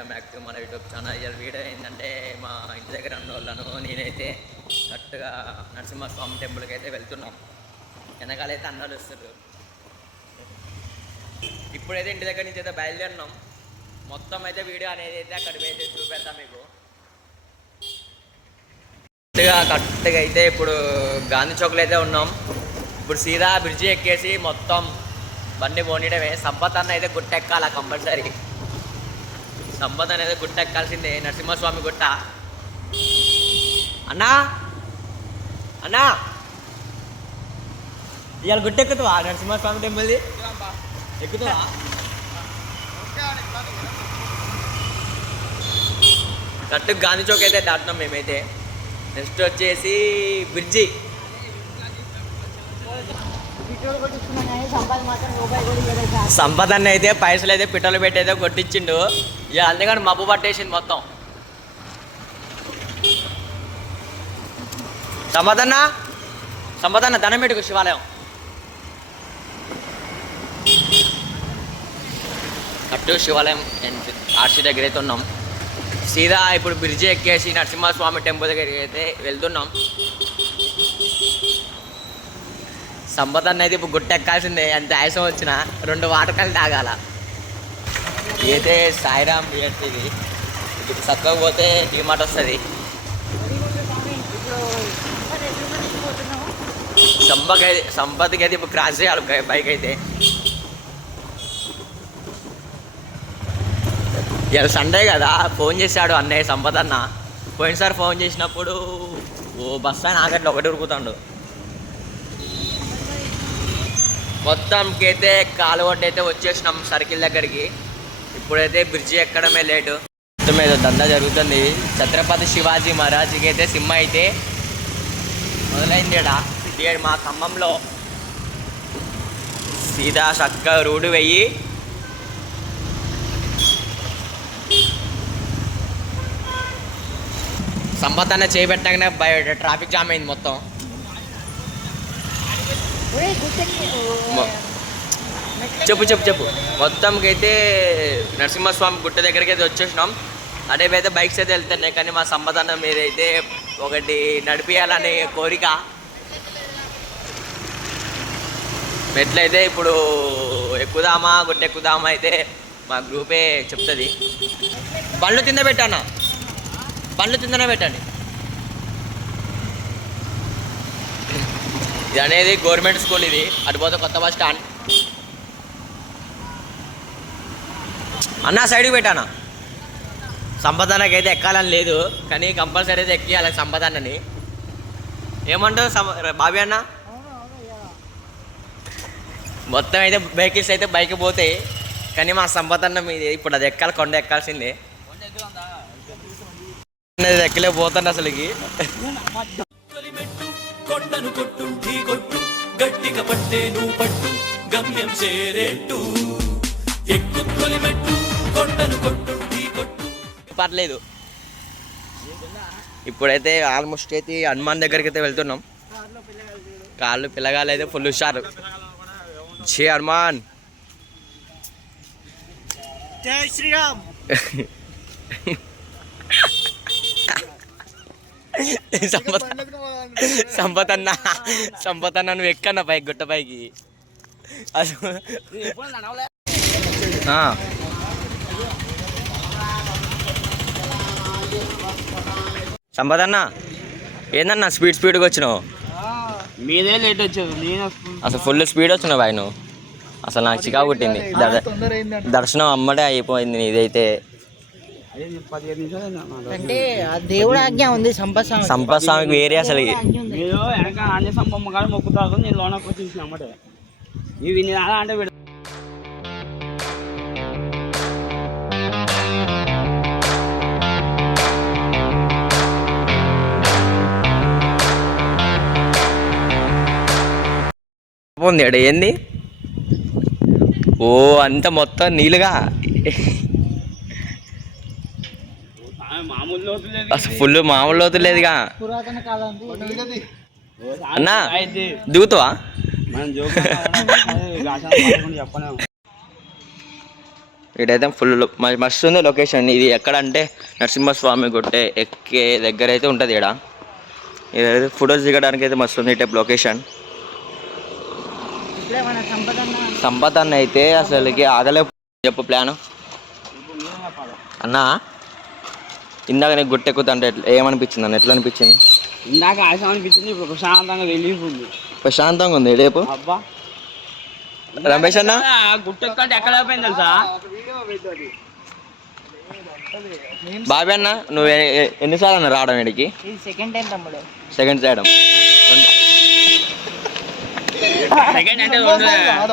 Welcome back to మన YouTube channel. ఇవాళ video ఏంటంటే మా ఇంటి దగ్గర ఉన్న వాళ్ళను నేనైతే కరెక్ట్గా నరసింహస్వామి టెంపుల్కి అయితే వెళ్తున్నాం. వెనకాలైతే అన్నాలు వస్తారు. ఇప్పుడైతే ఇంటి దగ్గర నుంచి అయితే బయలుదేరినాం. మొత్తం అయితే వీడియో అనేది అయితే అక్కడికి అయితే చూపెడతాం మీకు. కరెక్ట్గా అయితే ఇప్పుడు గాంధీ చౌక్లో అయితే ఉన్నాం. ఇప్పుడు సీదా బ్రిడ్జి ఎక్కేసి మొత్తం బండి పోనీయడమే. సంపత్ అన్న అయితే గుట్టెక్కాల కంపల్సరీ. సంపత్ అనేది గుట్టెక్కాల్సిందే, నరసింహస్వామి గుట్ట. అన్నా అన్నా ఇవాళ గుట్టెక్కుతావా? నరసింహస్వామి టెంపుల్ది ఎక్కుతావా? కరెక్ట్ గాంధీ చౌక్ అయితే దాటినాం మేమైతే. నెక్స్ట్ వచ్చేసి బ్రిడ్జి. సంపద అన్న అయితే పైసలు అయితే పిట్టలు పెట్టి అయితే కొట్టించిండు. ఇక అందుకని మబ్బు పట్టేసింది మొత్తం. సంపదన్న దండం పెట్టుకు శివాలయం. అటు శివాలయం ఆర్సీ దగ్గర అయితే ఉన్నాం. సీదా ఇప్పుడు బ్రిడ్జి ఎక్కేసి నరసింహస్వామి టెంపుల్ దగ్గరికి అయితే వెళ్తున్నాం. సంపద అయితే ఇప్పుడు గుట్టెక్కాల్సిందే. ఎంత ఆయాసం వచ్చినా 2 వాటకాలు తాగాల. అయితే సాయిరామ్ బియర్స్ ఇది. ఇప్పుడు చక్కగా పోతే టీమాట వస్తుంది. సంపత్కి అయితే ఇప్పుడు క్రాస్ చేయాలి బైక్ అయితే. ఇవాళ సండే కదా, ఫోన్ చేశాడు అన్నయ్య సంపద అన్న. పోయినసారి ఫోన్ చేసినప్పుడు బస్ అని ఆగట్లో ఒకటి ఉరుకుతాడు. మొత్తంకి అయితే కాలువడ్డ అయితే వచ్చేసినాం సర్కిల్ దగ్గరికి. ఇప్పుడైతే బ్రిడ్జి ఎక్కడమే లేటు. మొత్తం ఏదో దందా జరుగుతుంది. ఛత్రపతి శివాజీ మహారాజ్కి అయితే సినిమా అయితే మొదలైంది. మా ఖమ్మంలో సీదా చక్కగా రోడ్డు వెయ్యి సంపత్ చేపెట్టాకనే ట్రాఫిక్ జామ్ అయింది మొత్తం. చెప్పు మొత్తంకి అయితే నరసింహస్వామి గుట్ట దగ్గరికి అయితే వచ్చేసినాం. అడేవైతే బైక్స్ అయితే వెళ్తున్నాయి, కానీ మా సంపదన్న మీరైతే ఒకటి నడిపియాలనే కోరిక. ఎట్లయితే ఇప్పుడు ఎక్కుదామా గుట్ట ఎక్కుదామా అయితే మా గ్రూపే చెప్తుంది. బండ్లు కింద పెట్టానా, బండ్లు కిందనే పెట్టండి. ఇది అనేది గవర్నమెంట్ స్కూల్. ఇది అటుపోతే కొత్త బస్ స్టాండ్. అన్నా సైడ్కి పెట్టానా. సంపదనకి అయితే ఎక్కాలని లేదు, కానీ కంపల్సరీ అయితే ఎక్కియాలి సంపదన్నని. ఏమంటావు బాబీ అన్న? మొత్తం అయితే వెహికల్స్ అయితే బైక్ పోతాయి, కానీ మా సంపదన్న మీద ఇప్పుడు అది ఎక్కాలి, కొండ ఎక్కాల్సిందే. ఎక్కలే పోతాను అసలుకి. కొండను కొట్టు ఢీ కొట్టు గట్టిగా పట్టేను పట్టు గమ్యం చేరేట్టు ఎక్కు తొలిమెట్టు కొండను కొట్టు ఢీ కొట్టు. పర్లేదు. ఇప్పుడైతే ఆల్మోస్ట్ అయితే హనుమాన్ దగ్గరికి అయితే వెళ్తున్నాం. కాళ్ళు పిల్లగాళ్ళు అయితే ఫుల్ హుషారు. జై హనుమాన్, జై శ్రీరామ్. సంపత్ అన్న నువ్వు ఎక్కన్నా పైకి గుట్ట పైకి. సంపత్ అన్న ఏందన్నా స్పీడ్గా వచ్చినావు? మీదే లేట్ వచ్చేది. అసలు ఫుల్ స్పీడ్ వచ్చినావు బాయ్ నువ్వు. అసలు నాకు చికా పుట్టింది. దర్శనం అమ్మడే అయిపోయింది ఇదైతే. అంటే దేవుడు ఆజ్ఞ ఉంది. సంపత్ స్వామికి వేరే అసలు. మీరు వెనక ఆంజనేయ స్తంభం కాదు మొక్కుతారు, నేను లోనకి వచ్చి చూసిన అమ్మటే. ఇవి నేను అలా అంటే ఉంది అక్కడ ఏంది? ఓ అంత మొత్తం నీళ్ళుగా అసలు ఫుల్ మామూలు లోతు లేదుగా. అన్నా దిగుతావా? ఇటైతే ఫుల్ మస్తు ఉంది లొకేషన్. ఇది ఎక్కడ అంటే నరసింహస్వామి గుట్టే ఎక్కే దగ్గర అయితే ఉంటుంది. ఇక్కడ ఇదైతే ఫొటోస్ దిగడానికి అయితే మస్తు ఉంది ఈ టైప్ లొకేషన్. సంపత్ అన్న అయితే అసలుకి ఆగలే. చెప్పు ప్లాను అన్నా. ఇందాక నీకు గుట్టెక్కుతా అంటే ఏమనిపించింది అన్న? ఎట్లా అనిపించింది? ఇందాక ఆశ అనిపించింది, ఇప్పుడు ప్రశాంతంగా వెళ్ళిపోయింది. ప్రశాంతంగా ఉంది రేపు. అబ్బా రమేష్ అన్న గుట్టెక్కంటే ఎక్కడ అయిపోయింది తెలుసా? బాబీ అన్న నువ్వు ఎన్నిసార్లు అన్న రావడం ఇడికి? సెకండ్ టైం తమ్ముడు. సెకండ్ చేయడం సెకండ్ అంటే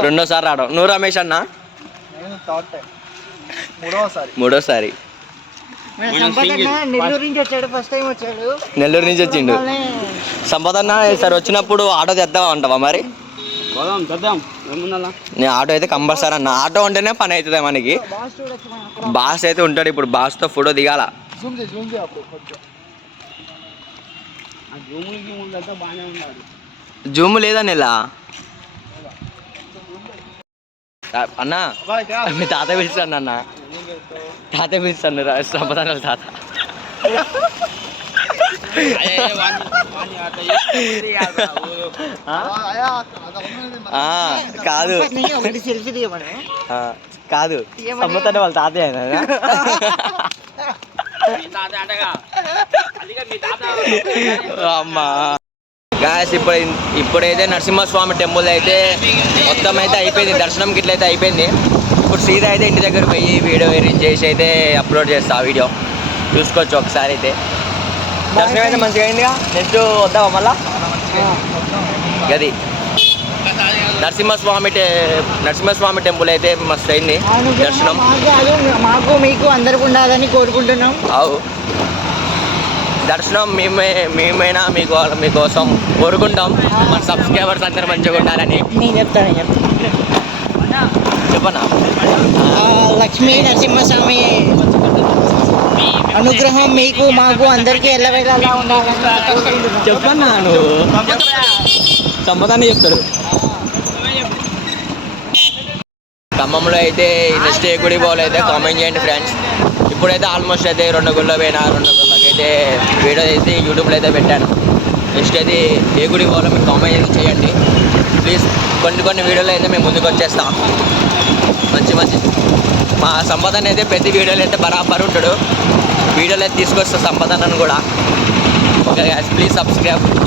రెండోసారి రావడం. నువ్వు రమేష్ అన్న? మూడోసారి. నెల్లూరు నుంచి వచ్చాడు, ఫస్ట్ టైం వచ్చాడు. నెల్లూరు నుంచి వచ్చిండు. సంపద అన్న ఈసారి వచ్చినప్పుడు ఆటో తెద్దామా అంటావా మరి? తెద్దాం ఏముందా. నేను ఆటో అయితే కంపల్సరీ అన్న. ఆటో ఉంటేనే పని అవుతుంది మనకి. బాస్ అయితే ఉంటాడు. ఇప్పుడు బాస్తో ఫోటో దిగాల. జూమ్ లేదని ఇలా అన్న. మీ తాత పిలుస్తాను అన్న. తాత పిలుస్తాను సంపద తాత. కాదు సెల్ఫీ దిగమను. కాదు సంపద వాళ్ళ తాతయ్య అయినా. అమ్మా గాయస్ ఇప్పుడైతే నరసింహస్వామి టెంపుల్ అయితే మొత్తం అయితే అయిపోయింది. దర్శనంకి ఇట్లయితే అయిపోయింది. ఇప్పుడు సీదా అయితే ఇంటి దగ్గర పోయి వీడియో ఎడిట్ చేసి అయితే అప్లోడ్ చేస్తా. ఆ వీడియో చూసుకోవచ్చు ఒకసారి. అయితే దర్శనం అయితే మంచిగా అయిందిగా. నెక్స్ట్ వద్దామా మళ్ళా? అది నరసింహస్వామి టెంపుల్ అయితే మస్తు అయింది దర్శనం. మాకు మీకు అందరికి ఉండాలని కోరుకుంటున్నాం. అవు దర్శనం మేమైనా మీకోసం కోరుకుంటాం. మన సబ్స్క్రైబర్స్ అందరూ మంచిగా ఉండాలని. నేను చెప్తాను చెప్పనా? లక్ష్మీ నరసింహస్వామి అనుగ్రహం మీకు మాకు అందరికీ ఎల్లవేళలా ఉండాలని చెప్పన్నా నువ్వు. సంపదాన్ని చెప్తాడు. ఖమ్మంలో అయితే నెక్స్ట్ ఏ గుడి పోవాలైతే కామెంట్ చేయండి ఫ్రెండ్స్. ఇప్పుడైతే ఆల్మోస్ట్ అయితే 2 గుళ్ళో పోయినా. 2 గుళ్ళకి అయితే వీడియో అయితే యూట్యూబ్లో అయితే పెట్టాను. నెక్స్ట్ అయితే ఏ గుడి పోవాలో మీకు కామెంట్ చేయండి ప్లీజ్. కొన్ని వీడియోలు అయితే మేము ముందుకు వచ్చేస్తాం. మంచి మా సంపదన అయితే ప్రతి వీడియోలో అయితే బరాబర్ ఉంటాడు. వీడియోలో అయితే తీసుకొస్తా సంపదనను కూడా. Okay please subscribe.